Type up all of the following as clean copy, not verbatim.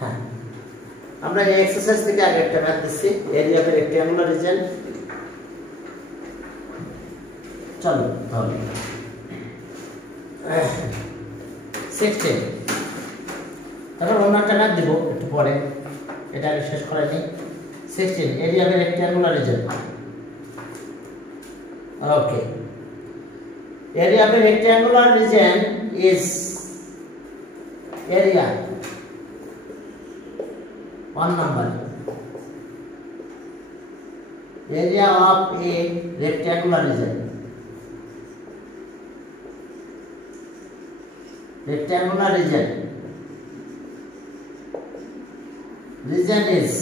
হ্যাঁ, আমরা এই এক্সারসাইজ থেকে আগে একটা ম্যাথ দিচ্ছি, এরিয়া অফ রেক্ট্যাঙ্গুলার রিজন। চলো তাহলে 16, তারপর অন্য একটা ম্যাথ দিব একটু পরে, এটা আগে শেষ করে নিই। 16, area of rectangular reason. Okay, area of a rectangular region is area 1 number. Area of a rectangular region. Rectangular region. Region is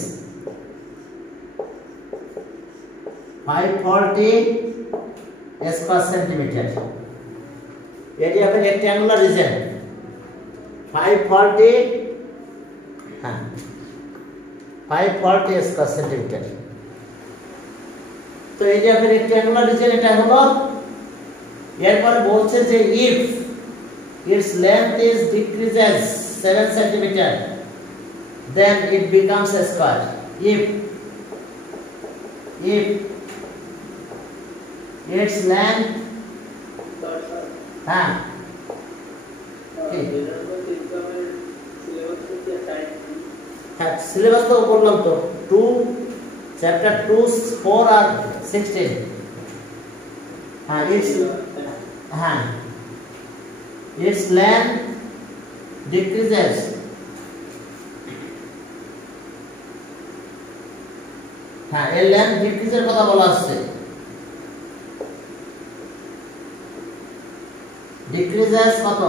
540 square centimeter. Area of a rectangular region 540 square centimeter. তো area of rectangular reason এটা হলো। এরপর বলছে যে if its length is decreases 7 cm then it becomes a square. If its length syllabus তো বললাম তো 2 চ্যাপ্টার 2 4 আর 16। its length decreases এর লেন্থ ডিক্রিজের কথা বলা আছে। decreases কত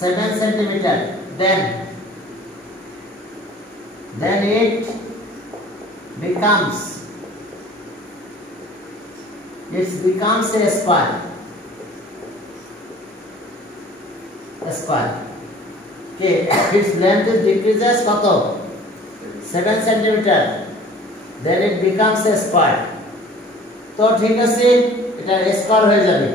7 cm then it becomes a square. Okay, its length is decreases কত 7 cm then it becomes a square. তো ঠিক আছে, এটা স্কয়ার হয়ে যাবে।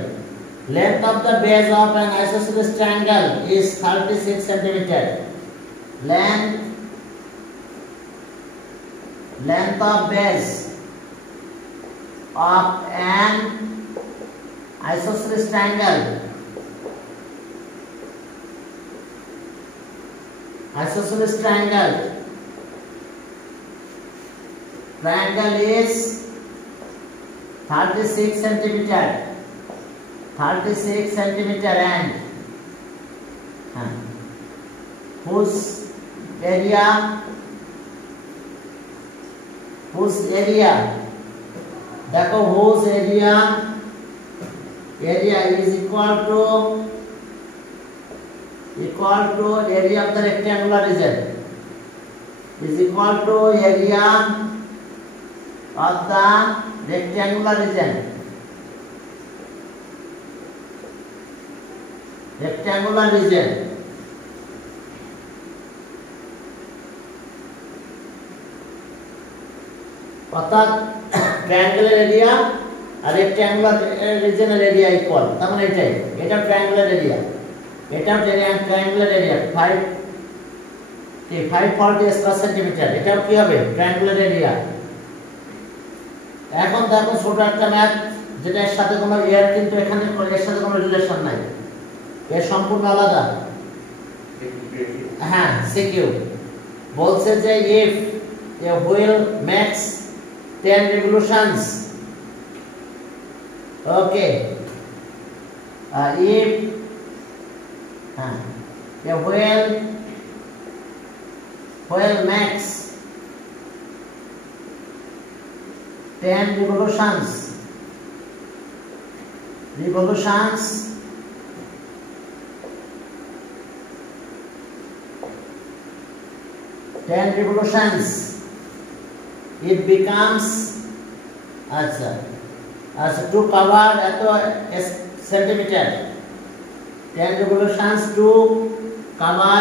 Length of the base of an isosceles triangle is 36 cm. Length of base of an isosceles triangle is 36 cm. 36 cm and whose area देखो whose area is equal to area of the rectangular region is equal to area of the rectangular region. অর্থাৎ ট্রায়াঙ্গেলের এরিয়া আর rectangular রিজনের area equal, তার মানে এটাই, এটা ট্রায়াঙ্গেলের এরিয়া, এটা ট্রায়াঙ্গেলের এরিয়া 540 স্কয়ার সেন্টিমিটার, এটাও কি হবে ট্রায়াঙ্গেলের এরিয়া। এখন দেখো ছোট একটা ম্যাথ যেটা এর সাথে কোনো কিন্তু এখানে এর সাথে কোনো রিলেশন নাই, এর সম্পূর্ণ আলাদা। সিকিউ বলছে যে if a wheel makes 10 revolutions, okay, if a wheel makes 10 revolutions 10 revolutions it becomes to cover এত সেন্টিমিটার, 10 revolutions to cover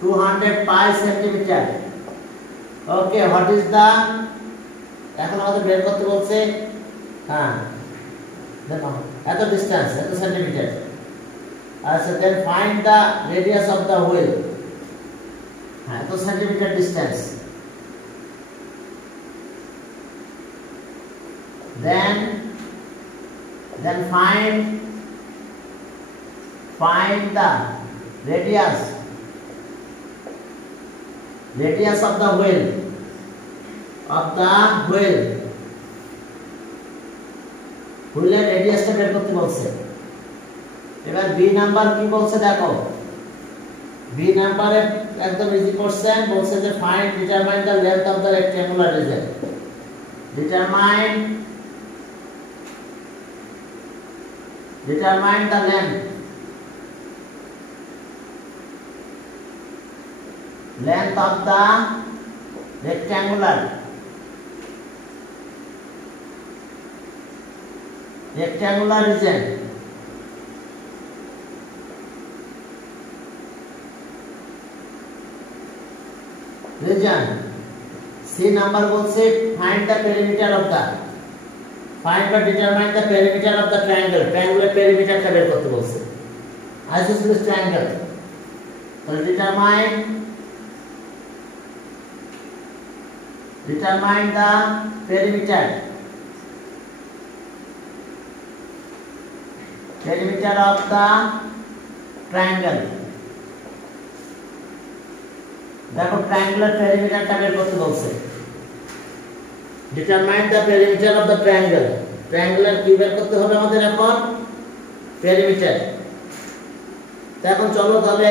205 centimeter. Okay, what is the, এখন আমাদের বের করতে বলছে দেখো এত ডিসটেন্স এত সেন্টিমিটার, আচ্ছা then find the radius of the wheel হ্যাঁ তো centimetre distance then find the radius of the wheel হুইলের রেডিয়াসটা বের করতে বলছে এবার বি নাম্বার কি বলছে দেখো বি নাম্বারে একদম ইজি কোশ্চেন বলছে যে find determine the length of the rectangular reason determine the length of the rectangular region C number বলছে find the perimeter of the find or determine the perimeter of the triangle triangular perimeter টা বের করতে বলছে isosceles triangle তাহলে determine the perimeter of the triangle দেখো triangular perimeter টা বের করতে বলছে determine the perimeter of the triangular কি বের করতে হবে আমাদের এখন perimeter তো এখন চলো তাহলে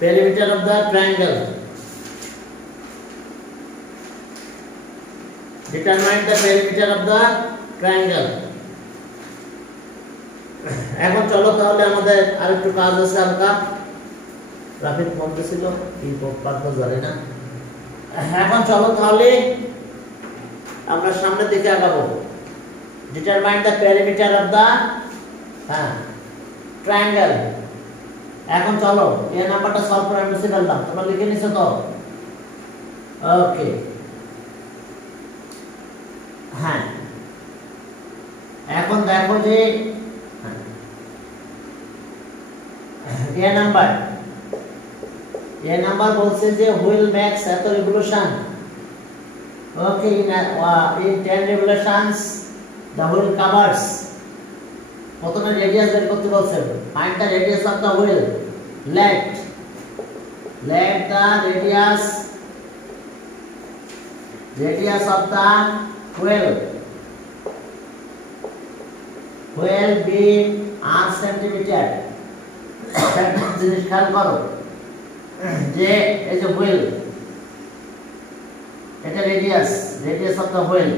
perimeter of the triangle determine the perimeter of the triangle এখন চলো তাহলে আমাদের আরেকটু কাজ আছে হালকা ট্রাফিক কম ছিল কি পারতো জানি না এখন চলো তাহলে আমরা সামনের দিকে আগাবো determine the perimeter of the triangle এখন চলো এই নাম্বারটা সলভ করে আমি মুছে ফেললাম তোমরা লিখে নিছো তো ওকে হ্যাঁ এখন দেখো যে এই নাম্বার বলছে যে হুইল ম্যাক্স এত রিভলিউশন ওকে in 10 revolutions the wheel covers প্রথমে রেডিয়াস বের করতে বলছে find the radius of the wheel let the radius of the wheel be r centimeter জিনিস খেয়াল করো যে এই যে হুইল এটা radius of the wheel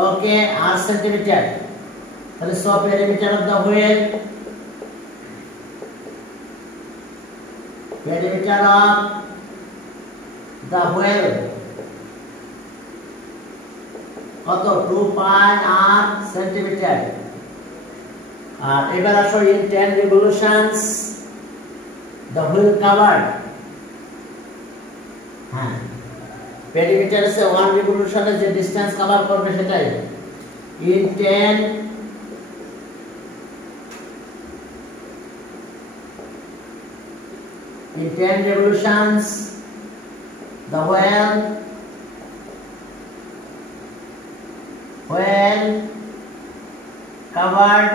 okay r centimetre তাহলে so perimeter of the wheel কত 2 পাই r সেন্টিমিটার আর এবার আসো in 10 revolutions the wheel covered হ্যাঁ পেরিমিটার সে 1 রিভলিউশনে যে ডিসটেন্স কভার করবে সেটাই in 10 revolutions the wheel covered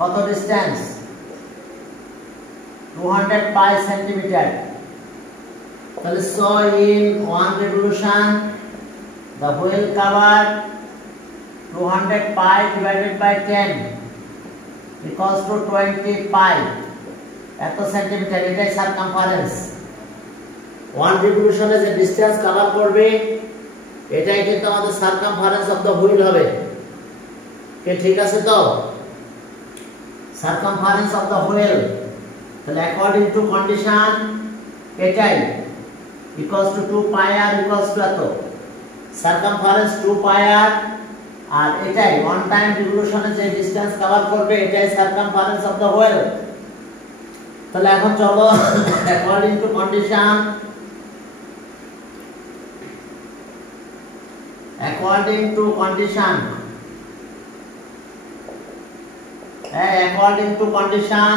কত ডিসটেন্স 200 পাই সেন্টিমিটার তাহলে so in 1 revolution the wheel covered 200 pi divided by 10 equals to 20 pi এত সেন্টিমিটার এটাই সারকামফারেন্স 1 রিভলিউশনে যে ডিসটেন্স কভার করবে এটাই কিন্তু আমাদের সারকামফারেন্স অফ দ্য হুইল হবে কি ঠিক আছে তো সারকামফারেন্স অফ দ্য হুইল তাহলে অ্যাকর্ডিং টু কন্ডিশন এটাই equals to 2 pi r equals to এত সারকামফারেন্স 2 pi r আর এটাই ওয়ান টাইম রিভলিউশনে যে ডিসটেন্স কভার করবে এটাই সারকামফারেন্স অফ দ্য হুইল তাহলে এখন চলো according to condition according to condition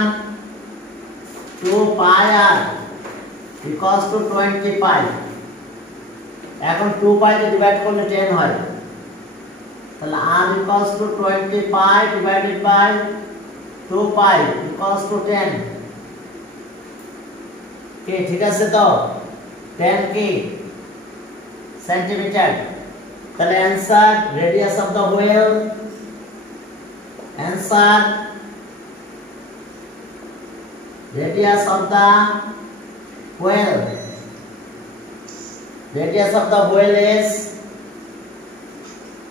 2 pi r equals to 20 pi এখন 2 pi কে ডিভাইড করলে 10 হয় তাহলে r equals to 20 pi divided by 2 pi equals to 10 কে ঠিক আছে তো 10 কি সেন্টিমিটার তাহলে answer radius of the whale answer radius of the whale radius of the whale is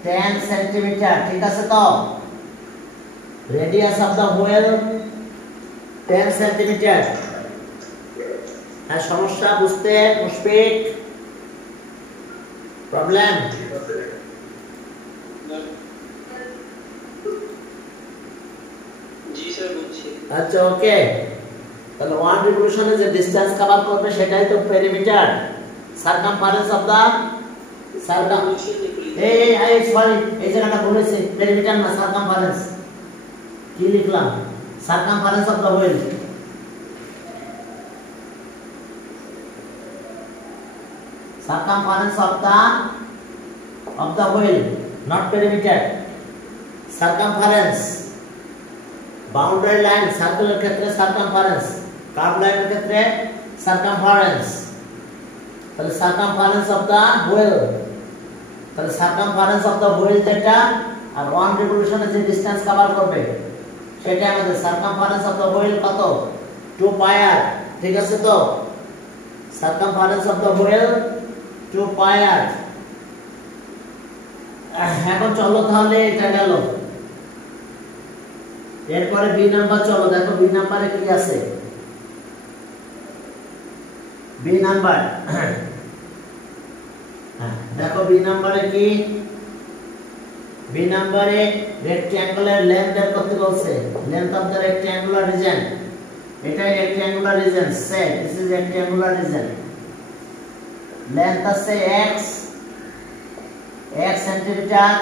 10 centimeter ঠিক আছে তো radius of the whale 10 centimeter আর সমস্যা বুঝতে মুশফিক প্রবলেম জি স্যার বুঝছি আচ্ছা ওকে তাহলে ওয়ান রিভলিউশনে যে ডিসটেন্স কভার করবে সেটাই তো পেরিমিটার সারকামফারেন্স অফ দা সারকাম এই সরি এই জায়গাটা বলেছে পেরিমিটার না সারকামফারেন্স কি লিখলাম circumference of the whole circumference of the wheel not perimeter circumference boundary line circle এর ক্ষেত্রে circumference curve line এর ক্ষেত্রে circumference তাহলে circumference of the wheel তাহলে circumference of the wheel যেটা আর one revolution এর যে distance কভার করবে সেটা আমাদের circumference of the wheel কত 2 pi r ঠিক আছে তো circumference of the wheel 2 pi r এখন চলো তাহলে এটা গেল এরপরে বি নাম্বার চলো দেখো বি নাম্বারে কি আছে বি নাম্বার দেখো বি নাম্বারে কি বি নাম্বারে রেক্ট্যাঙ্গুলার লেন্থ বের করতে বলছে length of the rectangular region এটাই rectangular region say this is rectangular region length আছে x সেন্টিমিটার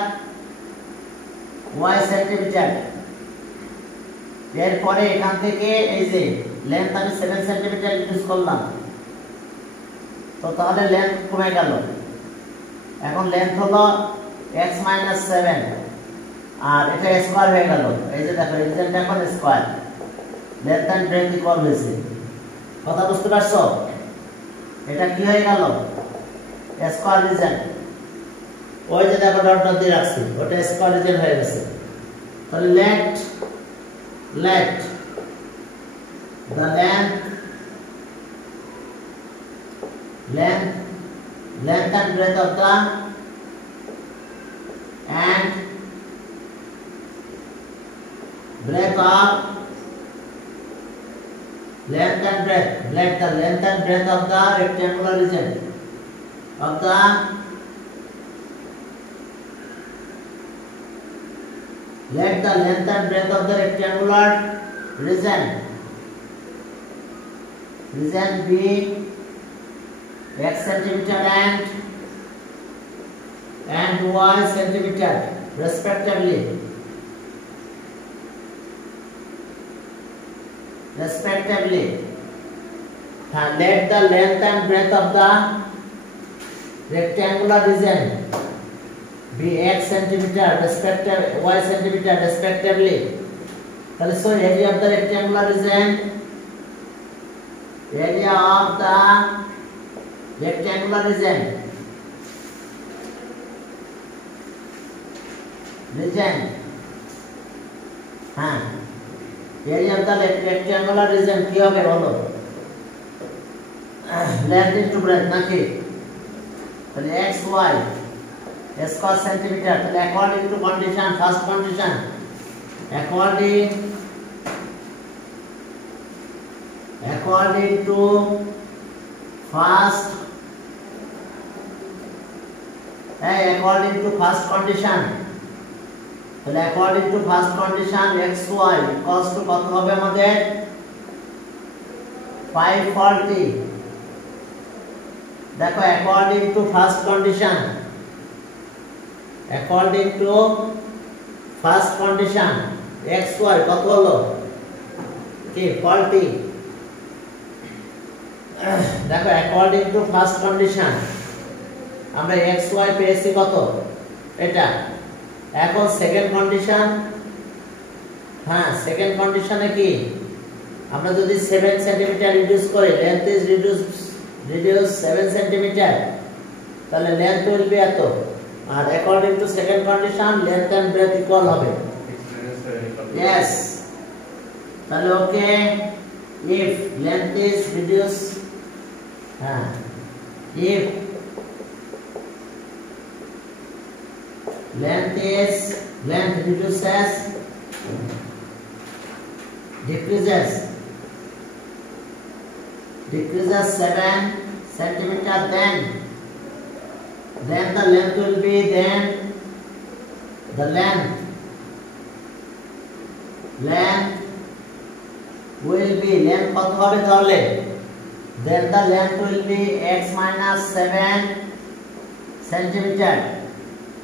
y সেন্টিমিটার এরপরে এখান থেকে এই যে লেন্থ আমি 7 সেন্টিমিটার ইউজ করলাম তো তাহলে লেন্থ কমে গেল এখন লেন্থ হলো x - 7 আর এটা স্কয়ার হয়ে গেল এই যে দেখো রিজনটা এখন square length and breadth equal হয়েছে কথা বুঝতে পারছো এটা কি হয়ে গেল স্কয়ার রিজন ওই যে দেখো ডট ডট দিয়ে রাখছি ওটা স্কয়ার রিজন হয়ে গেছে তাহলে let the length and breadth of the and breadth of length and breadth let the length and breadth of the rectangular region of the let the length and breadth of the rectangular region be x centimeter and y centimeter respectively and let the length and breadth of the rectangular region be x centimeter y centimeter respectively তাহলে so area of the rectangular region হ্যাঁ area of the rectangular region কি হবে বলো length into breadth নাকি তাহলে x y square centimeter তাহলে according to condition first condition according to first condition তাহলে according to first condition xy equals to কত হবে আমাদের 540 দেখো according to first condition xy কত হলো কি 40 দেখো অ্যাকর্ডিং টু ফার্স্ট কন্ডিশন আমরা xy পেয়েছি কত এটা এখন সেকেন্ড কন্ডিশন হ্যাঁ সেকেন্ড কন্ডিশনে কি আমরা যদি 7 সেন্টিমিটার রিডিউস করি লেন্থ ইজ রিডিউস 7 সেন্টিমিটার তাহলে লেন্থ উইল বি এত আর according to second condition length and breadth equal হবে yes তাহলে ওকে if length is reduced if length reduces decreases 7 centimeter then the length will be the length will be length কত হবে তাহলে then the length will be x minus 7 centimeter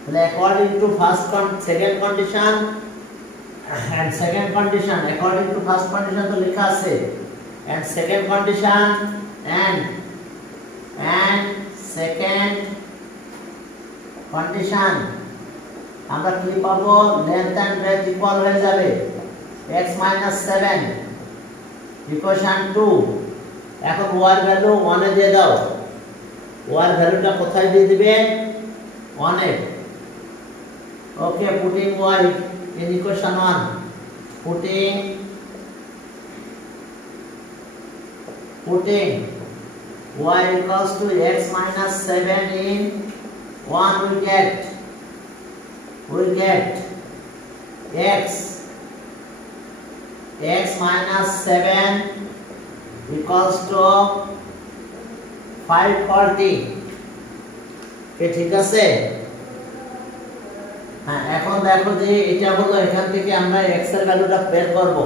তাহলে according to second condition and second condition according to first condition তো লেখা আছে and second condition and second condition আমরা কি পাবো length and breadth equal হয়ে যাবে x minus 7 ইকুয়েশন 2 এখন y এর ভ্যালু 1 এ দিয়ে দাও y এর ভ্যালুটা কোথায় দিয়ে দিবে 1 এ ওকে putting y in equation 1 putting y equals to x minus 7 in 1 we get x minus 7 equals to 540 কে ঠিক আছে হ্যাঁ এখন দেখো যে এটা হলো এখান থেকে আমরা x এর ভ্যালুটা বের করব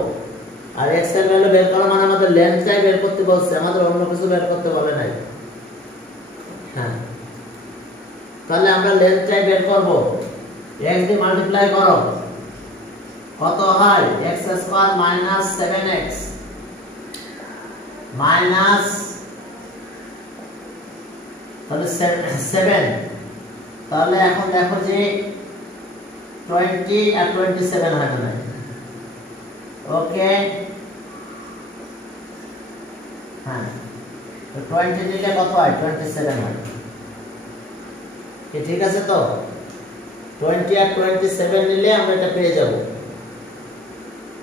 আর x এর ভ্যালু বের করা মানে আমাদের লেন্থটাই বের করতে বলছে আমাদের অন্য কিছু বের করতে বলে নাই হ্যাঁ তাহলে আমরা লেন্থটাই বের করব x দিয়ে মাল্টিপ্লাই করো কত হয় x square minus 7x minus তাহলে 7 তাহলে এখন দেখো যে 20 আর 27 হবে না ওকে হ্যাঁ তো 20 নিলে কত হয় 27 হয় ঠিক আছে তো 20 আর 27 নিলে আমরা এটা পেয়ে যাব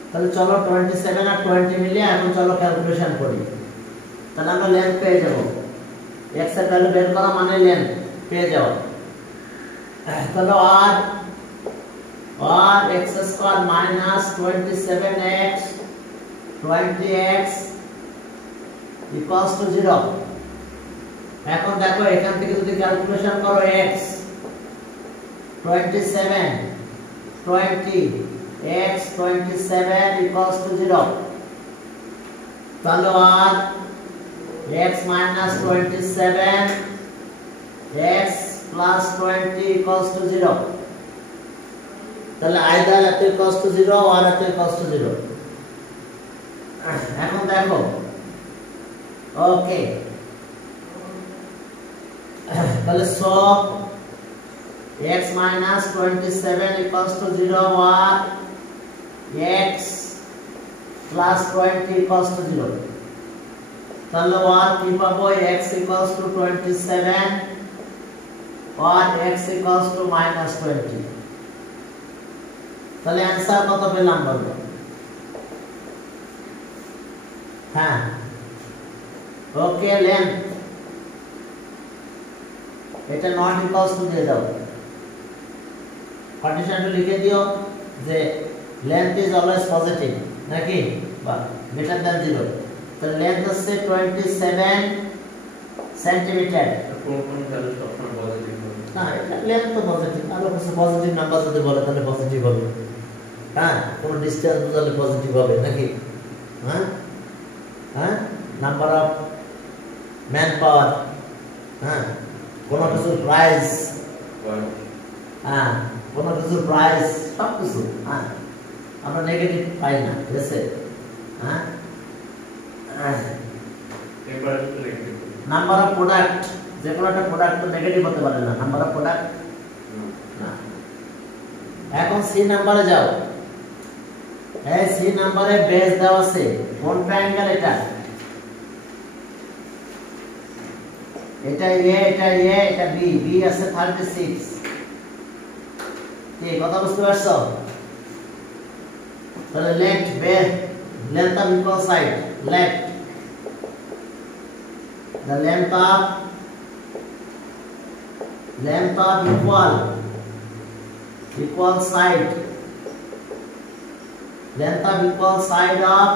তাহলে চলো 27 আর 20 মিলে এখন চলো ক্যালকুলেশন করি তাহলে আমরা লেন্থ পেয়ে যাব x এর ভ্যালু বের করা মানে লেন্থ পেয়ে যাও তাহলে r x square minus 27x 20x equals to 0 এখন দেখো এখান থেকে যদি ক্যালকুলেশন করো x 27 20 x 27 equals to 0 তাহলে আর x minus 27 x plus 20 equals to 0 তাহলে either at equals to 0 or at equals to 0 এখন দেখো ওকে তাহলে সব x minus 27 equals to 0 or x plus 20 equals to 0 তাহলে আর কি পাবো x equals to 27 or x equals to minus 20 তাহলে आंसर কত পেলাম বলো হ্যাঁ ওকে লেন্থ এটা নট ইকুয়ালস টু দিয়ে দাও কন্ডিশনটা লিখে দিও যে length is always positive নাকি বা greater than 0 তো length হচ্ছে 27 সেন্টিমিটার কোন ভ্যালু সবসময় পজিটিভ হবে না এটা length তো পজিটিভ আর কিছু পজিটিভ নাম্বার যদি বলে তাহলে পজিটিভ হবে হ্যাঁ কোন ডিসটেন্স বুঝালে পজিটিভ হবে নাকি হ্যাঁ নাম্বার অফ ম্যান পাওয়ার হ্যাঁ কোন কিছু প্রাইস হ্যাঁ কোন কিছু প্রাইস সব কিছু হ্যাঁ আমরা নেগেটিভ পাই না, ঠিক আছে? হ্যাঁ, temperature negative. Number of product, যে কোনো একটা প্রোডাক্ট তো নেগেটিভ হতে পারে না, নাম্বার অফ প্রোডাক্ট না। এখন সি নাম্বারে যাও। এই সি নাম্বারে বেস দেওয়া আছে, কোন ট্রায়াঙ্গেল এটা? এটা এ, এটা এ, এটা বি, বি আছে 36। কি কথা বুঝতে পারছো? তাহলে left base, length of equal side, left, the length of equal side, length of equal side of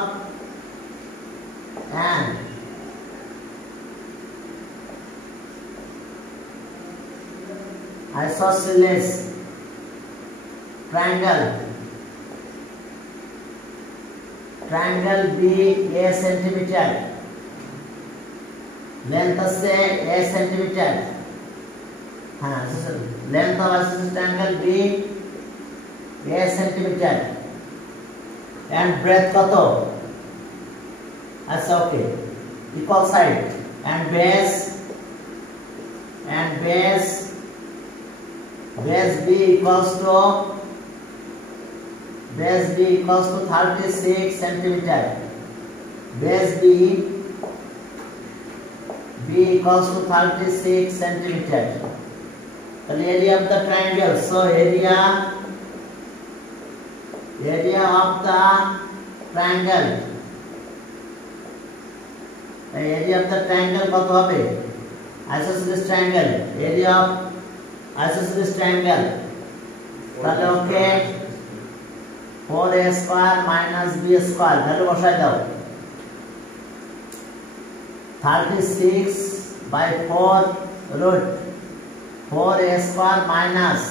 an isosceles triangle B a centimeter, length से a centimeter, हाँ length of isosceles triangle B a centimeter and breadth কত? अच्छा okay, equal side and base B equals to 36 centimeter. Base B equals to 36 centimeter. The area of the triangle. So area of the triangle. The area of the triangle কত হবে? Isosceles triangle. Area of isosceles triangle. তাহলে ওকে 4a square minus b square value বসাই দাও। 36 by 4 root 4a square minus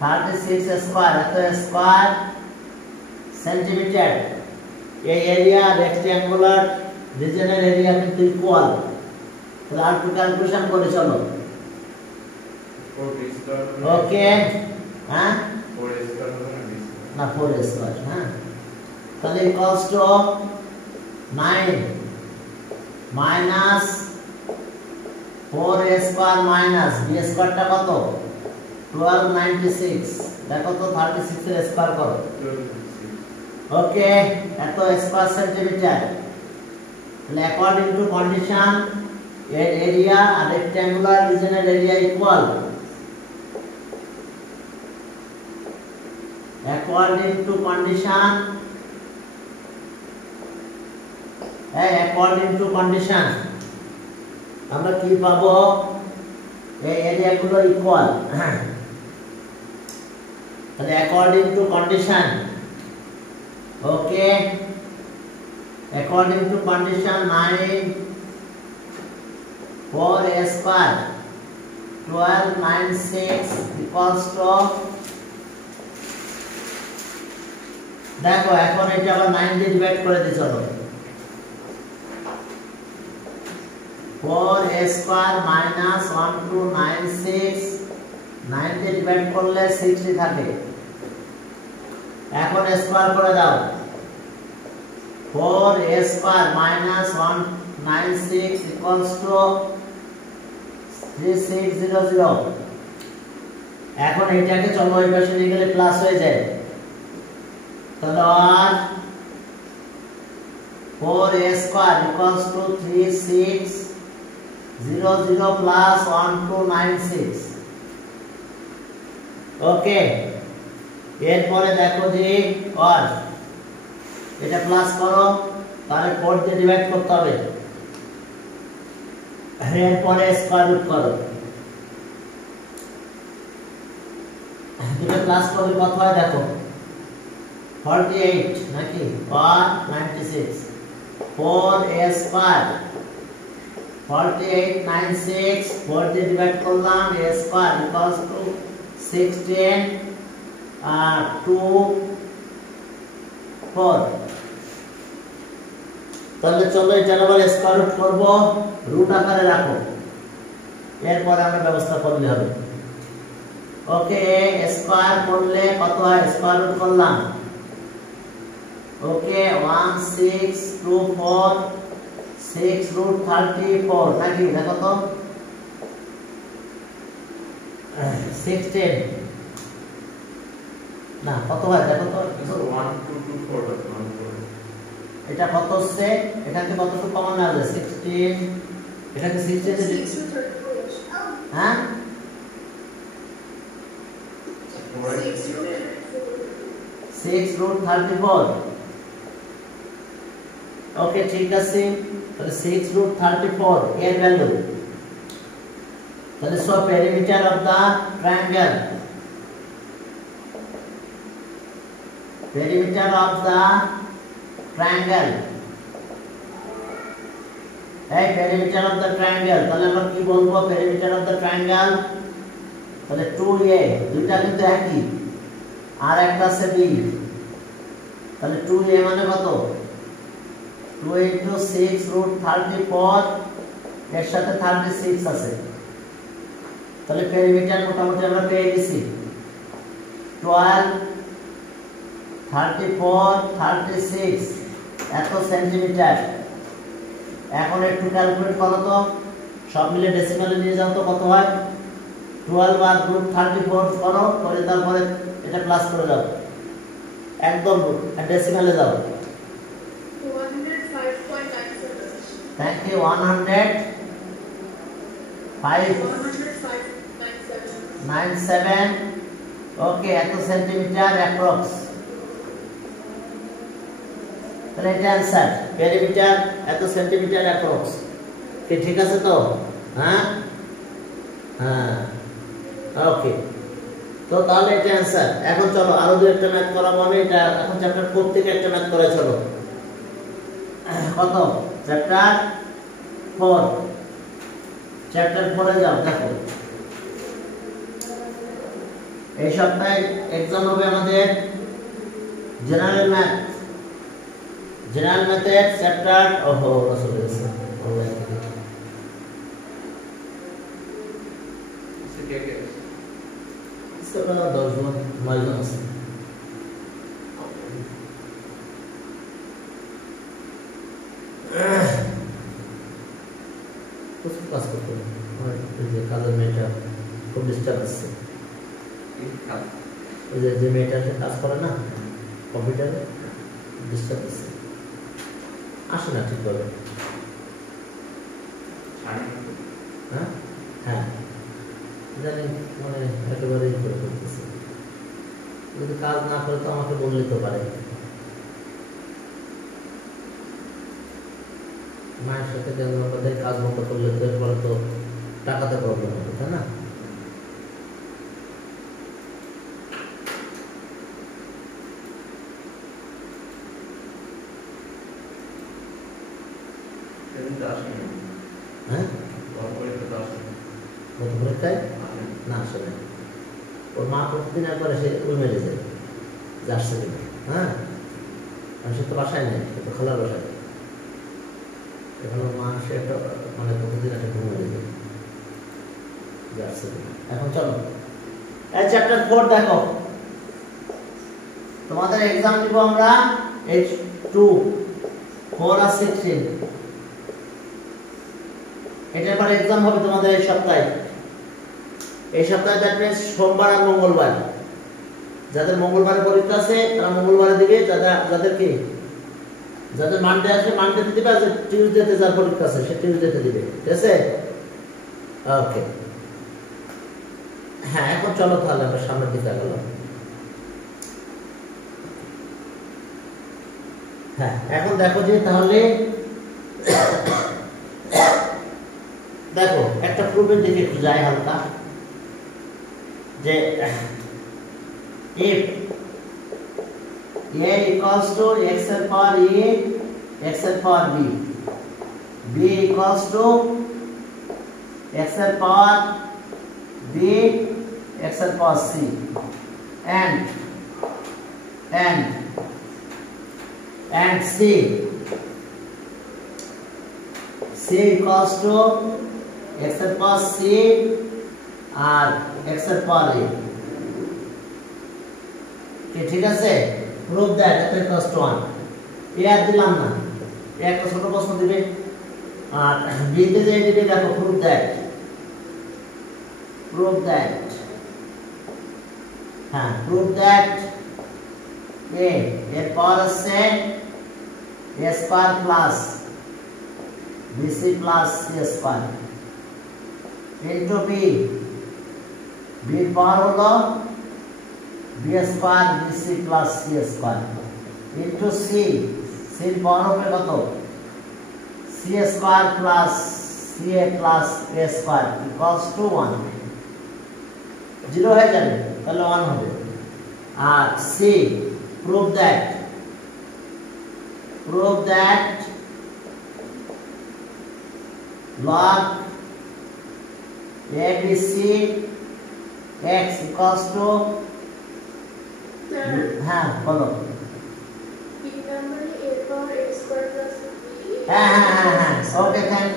36 square এত square centimetre. এই area rectangular রিজনের এরিয়া কিন্তু ইকুয়াল। তাহলে আর ক্যালকুলেশন করে চলো। ওকে, হ্যাঁ না 4 স্কয়ার, হ্যাঁ তাহলে equals to 9 minus 4a square minus b স্কয়ারটা কত? 1296। দেখো তো 36 এর স্কয়ার করো। ওকে, এত স্কয়ার সেন্টিমিটার। তাহলে অ্যাকর্ডিং টু কন্ডিশন এর এরিয়া আর রেক্ট্যাঙ্গুলার রিজনের area equal. According to condition, আমরা কি পাবো? এই এরিয়া গুলো ইকুয়াল। তাহলে according to condition, okay, according to condition 9 4a square 1296 equals to, দেখো এখন এটা আবার 9 দিয়ে ডিভাইড করে দিই চলো। 4a স্কয়ার মাইনাস 1296 9 দিয়ে ডিভাইড করলে 60 থাকে। এখন স্কয়ার করে দাও। 4a square minus 196 equals to 3600। এখন এটাকে চলো এই পাশে নিয়ে গেলে প্লাস হয়ে যায়। তাহলে আর 4a স্কয়ার ইকুয়ালস টু 3600 প্লাস 1296। ওকে, এরপরে দেখো যে আর এটা প্লাস করো, তাহলে 4 দিয়ে ডিভাইড করতে হবে। এরপরে স্কয়ার রুট করো, দুটো প্লাস করলে কত হয় দেখো 48 নাকি আর 96 4a স্কয়ার 48 96 4 দিয়ে ডিভাইড করলাম a স্কয়ার ইকুয়ালস টু 16 2 4। তাহলে চলো এটা আবার স্কয়ার রুট করব, রুট আকারে রাখো, এরপর আমরা ব্যবস্থা করলে হবে। ওকে স্কয়ার করলে কত হয় স্কয়ার রুট করলাম ওকে 1 6 2 4 6 রুট 34 নাকি দেখো তো 16 না কত হয় দেখো তো 1 2 2 4 এটা কত হচ্ছে এখানে কতটুকু কমন আসবে 16 এটাকে 16 এ হ্যাঁ 6 রুট 34 ওকে ঠিক আছে তাহলে 6 রুট 34 এর ভ্যালু তাহলে so perimeter of the triangle perimeter of the triangle এই perimeter of the triangle তাহলে আমরা কি বলবো perimeter of the triangle তাহলে 2a দুইটা কিন্তু একই আর একটা আছে b তাহলে 2a মানে কত 2 into 6 root 34 এর সাথে 36 আছে তাহলে perimeter মোটামুটি আমরা পেয়ে গেছি 12 34 36 এত সেন্টিমিটার এখন একটু ক্যালকুলেট করো তো সব মিলে ডেসিমালে নিয়ে যাও তো কত হয় 12 আর রুট 34 করো করে তারপরে এটা প্লাস করে দাও একদম ডেসিমালে যাও 105.97 থ্যাংক ইউ 105.97 ওকে এত সেন্টিমিটার অ্যাপ্রক্স তাহলে এটা आंसर পেরিমিটার এত সেন্টিমিটার অ্যাপ্রক্স কি ঠিক আছে তো হ্যাঁ হ্যাঁ ওকে তো তাহলে এটা आंसर এখন চলো আরো দুই একটা ম্যাথ করাবো আমি এটা এখন চ্যাপ্টার 4 থেকে একটা ম্যাথ করা চলো কত চ্যাপ্টার 4 চ্যাপ্টার 4 এ যাও দেখো এই সপ্তাহে एग्जाम হবে আমাদের general math general method chapter ओहो सॉल्यूशन इसे क्या क्या इसका 10 जन माइनस कुछ पास करते हैं और ये कलर मेटर को डिस्टर्बेंस से ये मेटर से काज করে না কম্পিউটারে ডিস্টার্বেন্স আসে না ঠিকভাবে হ্যাঁ হ্যাঁ জানি মানে একেবারেই করে করতেছে যদি কাজ না করে তো আমাকে বললে তো পারে মায়ের সাথে আমাদের কাজ মতো করলে তো এরপরে তো টাকাতে প্রবলেম হবে তাই না হ্যাঁ পরীক্ষায় না আসলে ওর মা প্রতিদিন একবার এসে ওই মেলে যায় যে আসছে কিনা হ্যাঁ সে তো বাসায় নেই সে তো খোলার বাসায় এখন ওর মা সে একটা মানে প্রতিদিন একটা ঘুম মেলে যায় যে আসছে কিনা এখন চলো এই চ্যাপ্টার 4 দেখো তোমাদের एग्जाम নিব আমরা H2 4 আর 16 এটার পর एग्जाम হবে তোমাদের এই সপ্তাহে দ্যাট মিন্স সোমবার আর মঙ্গলবার যাদের মঙ্গলবারে পরীক্ষা আছে তারা মঙ্গলবারে দিবে যাদের কি যাদের মানডে আছে মানডেতে দিবে আর টিউসডেতে যার পরীক্ষা আছে সে টিউসডেতে দিবে ঠিক আছে ওকে হ্যাঁ এখন চলো তাহলে আমরা সামনের দিকে আগালাম হ্যাঁ এখন দেখো যে তাহলে দেখো একটা প্রুফের দিকে একটু যাই হালকা যে if a equals to xl power a xl power b b equals to xl power b xl power c and c equals to xl power c R xl power a কি ঠিক আছে প্রুভ দ্যাট এত equals to 1 এ আর দিলাম না এ একটা ছোট প্রশ্ন দিবে আর বি তে যে দিবে দেখো প্রুভ দ্যাট হ্যাঁ প্রুভ দ্যাট এ এর পাওয়ার আছে a square plus bc plus c square into b b এর পাওয়ার হলো b square bc plus c square into c c এর পাওয়ার হবে কত c square plus ca plus a square equals to 1 0 হয়ে যাবে তাহলে 1 হবে আর c prove that log abc x equals to হ্যাঁ বলো হ্যাঁ ওকে থ্যাংক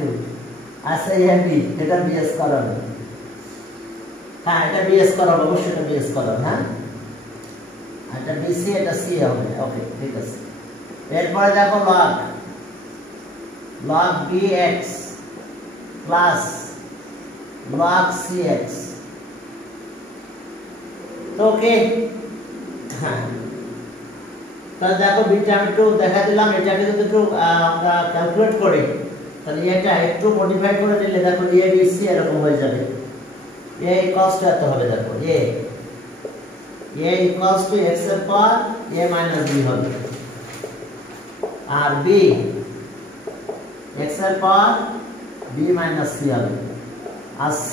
ইউ আচ্ছা বি এটা বিএস করাবো হ্যাঁ এটা বিএস করাবো অবশ্যই এটা বিএস করাবো হ্যাঁ এটা বিসি এটা সি হবে ওকে ঠিক আছে এরপরে দেখো log bx plus log cx তো ওকে হ্যাঁ তাহলে দেখো বিটা আমি একটু দেখা দিলাম এটাকে যদি একটু আমরা ক্যালকুলেট করি তাহলে এটা একটু মডিফাই করে নিলে দেখো a b c এরকম হয়ে যাবে a ইকুয়ালস টু এত হবে দেখো a equals to x এর পাওয়ার a minus b হবে আর b x এর পাওয়ার b minus c হবে আর c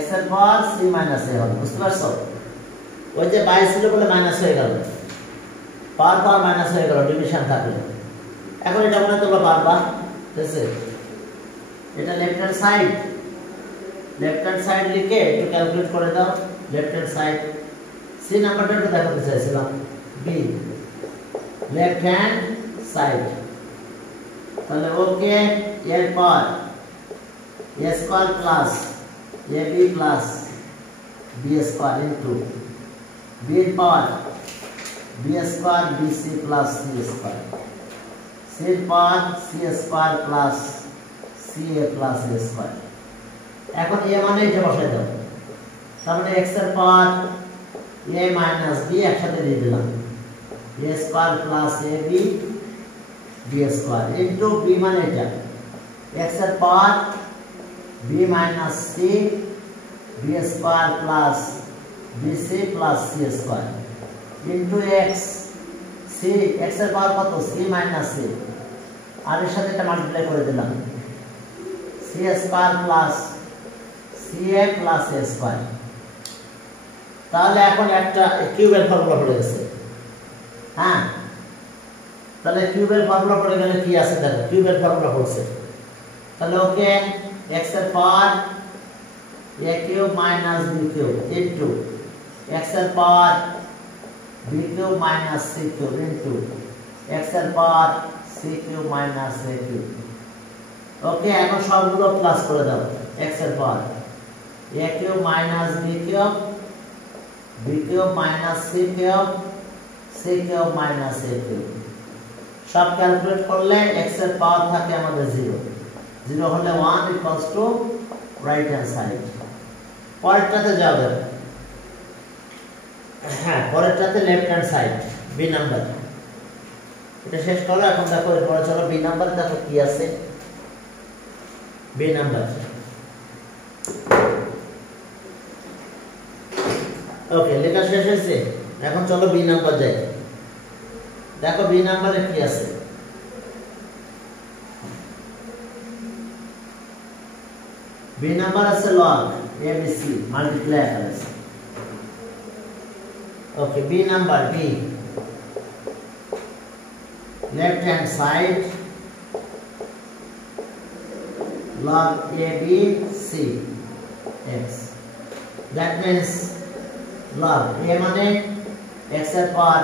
x এর পাওয়ার c minus a হবে বুঝতে পারছো ওই যে বাইরে ছিল বলে মাইনাস হয়ে গেল পাওয়ার মাইনাস হয়ে গেল ডিভিশন থাকলো এখন এটা মনে তোমরা পারবা ঠিক আছে এটা লেফট হ্যান্ড সাইড লিখে একটু ক্যালকুলেট করে দাও লেফট হ্যান্ড সাইড সি নাম্বারটা একটু দেখাতে চাইছিলাম বি লেফট হ্যান্ড সাইড তাহলে ওকে এর পর a square plus ab plus b square into b এর power b square bc plus c square c এর power c square plus ca plus a square এখন a মানে এটা বসাই দাও তার মানে x এর পাওয়ার a minus b একসাথে দিয়ে দিলাম a square plus ab b square into b মানে এটা x এর power b minus c b square plus bc plus c square into x c x এর পাওয়ার কত c minus c আর এর সাথে এটা মাল্টিপ্লাই করে দিলাম c square plus ca plus a square তাহলে এখন একটা কিউবের ফর্মুলা পড়ে গেছে হ্যাঁ তাহলে কিউবের ফর্মুলা পড়ে গেলে কি আছে দেখো কিউবের ফর্মুলা পড়ছে তাহলে ওকে x এর power a cube minus b cube into x এর power b cube minus c cube into x এর power c cube minus a cube okay এখন সবগুলো প্লাস করে দাও x এর power a cube minus b cube b cube minus c cube c cube minus a cube সব calculate করলে x এর power থাকে আমাদের 0 হলে 1 equals to right hand side পরেরটাতে যাও দেখো হ্যাঁ পরেরটাতে left hand side B number এটা শেষ করো এখন দেখো এরপরে চলো বি নাম্বার দেখো কি আছে বি নাম্বার ওকে লেখা শেষ হয়েছে এখন চলো বি নাম্বার যাই দেখো বি নাম্বারে কি আছে বি নাম্বার আছে log abc মাল্টিপ্লাই আছে okay B number B left hand side log abc x that means log a মানে x এর পাওয়ার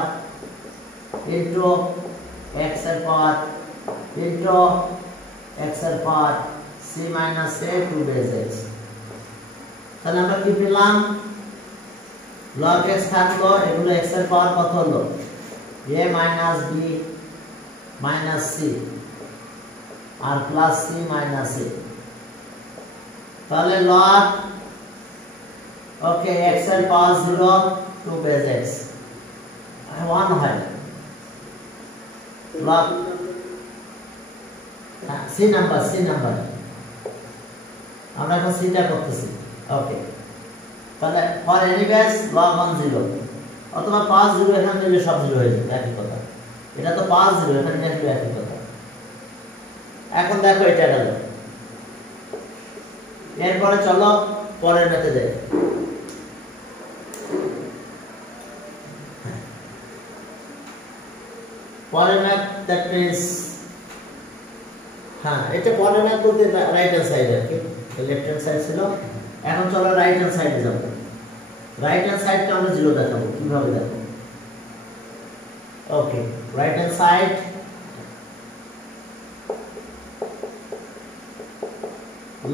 into x এর পাওয়ার into x এর power c minus a 2 base x তাহলে আমরা কি পেলাম log x থাকলো, এগুলো x এর পাওয়ার কত হলো a minus b minus c আর প্লাস c minus a। তাহলে log ওকে x এর পাওয়ার 0 2 base x 1 হয় log c নাম্বার আমরা এখন সিটা করতেছি। ওকে, তাহলে ফর এনি বেস log 1 0 অথবা 5 0 এখানে নিলে সব 0 হয়ে যাবে, একই কথা। এটা তো 5 0 এখানে নিলে একই কথা। এখন দেখো এটা গেল, এরপরে চলো পরের ম্যাথে যাই। পরের ম্যাথ দ্যাট মিন্স এটা পরের ম্যাথ বলতে রাইট হ্যান্ড সাইড আর কি, লেফট হ্যান্ড সাইড ছিল। এখন চলো রাইট হ্যান্ড সাইডে যাব। রাইট হ্যান্ড সাইডটা আমরা 0 দেখাবো, কিভাবে দেখো। Okay, right hand side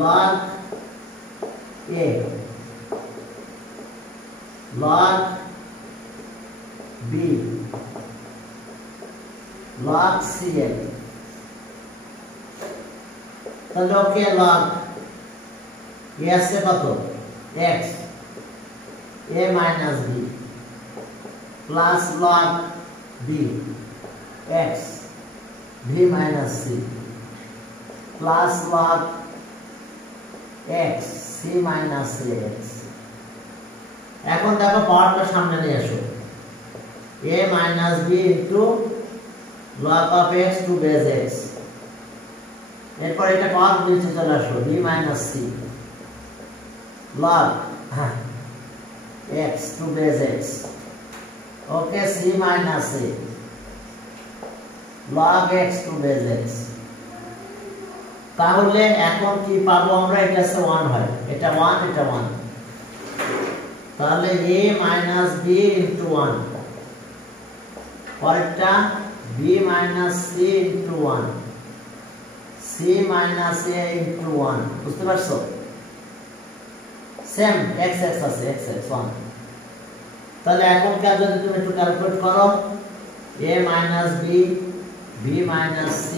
log a log b log cn। তাহলে ওকে log a আছে কত x a minus b plus log b x b minus c plus log x c minus x। এখন দেখো পাওয়ারটা সামনে নিয়ে আসো, a minus b into log of x to base x। এরপর এটা পাওয়ার নিচে চলে আসলো, b minus c log x to base x। Okay, c minus a log x to base x। তাহলে এখন কি পাবো আমরা, এটা হচ্ছে 1 হয়, এটা 1 এটা 1। তাহলে a minus b into 1, পরেরটা b minus c into 1 c minus a into 1। বুঝতে পারছো? সেম x x আছে, x x 1। তাহলে এখন কাজ যদি তুমি একটু ক্যালকুলেট করো, a minus b b minus c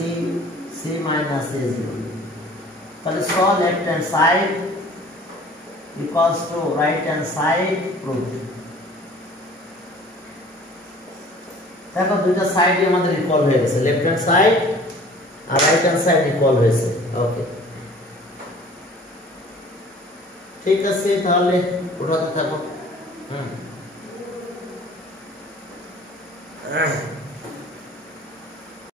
c minus a 0। তাহলে so left hand side equals to right hand side proved। দেখো দুইটা সাইডই আমাদের ইকুয়াল হয়ে গেছে, লেফট হ্যান্ড সাইড আর রাইট হ্যান্ড সাইড ইকুয়াল হয়েছে। ওকে, ঠিক আছে, তাহলে উঠাতে থাকো।